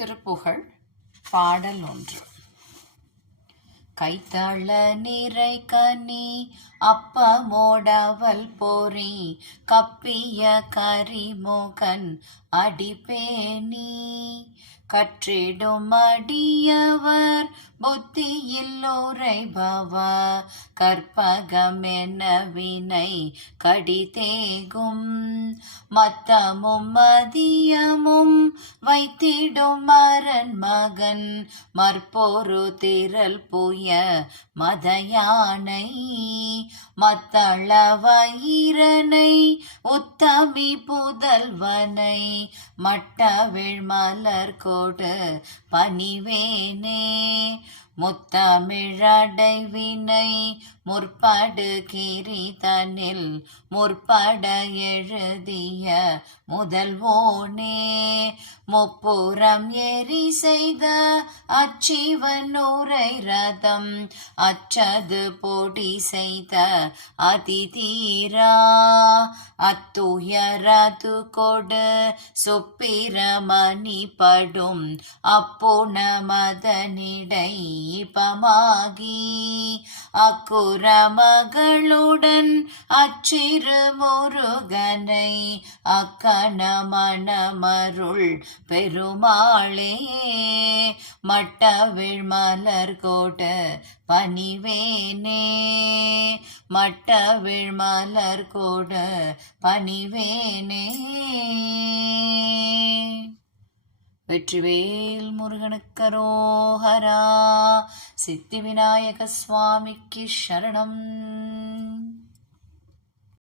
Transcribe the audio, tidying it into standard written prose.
திருப்புகழ் பாடல் 1. கைத்தள நிறை கனி அப்பமோடவல் பொறி கப்பிய கரிமுகன் அடிபேணி கற்றிடும் அடியவர் புத்தியில் உரைபவ கற்பகமென வினை கடிதேகும் மத்தமும் மதியமும் வைத்திடும் மரன் மகன் மற்பொரு திரள் புய மதயானை மத்தள வயிரனை உத்தமி புதல்வனை மட்டவிழ் மலர் கொடு பணிவேனே முத்தமிழடைவினை முற்படு கிரிதனில் முற்பட எழுதிய முதல்வோனே முப்புறம் எரி செய்த அச்சிவன் உரை ரதம் அச்சது பொடி செய்த அதிதீரா அத்துயரது கொடு சுப்பிரமணி படும் அப்புண மதனிடை பமாகி அக்குற மகளுடன் அச்சிறு முருகனை அக்கண மணமருள் பெருமாளே மட்டவிழ் மலர் கொடு பணிவேனே மட்டவிழ் மலர் கொடு பணிவேனே. வெற்றிவேல் முருகனுக்கரோஹரா. சித்தி விநாயக சுவாமிக்கு சரணம்.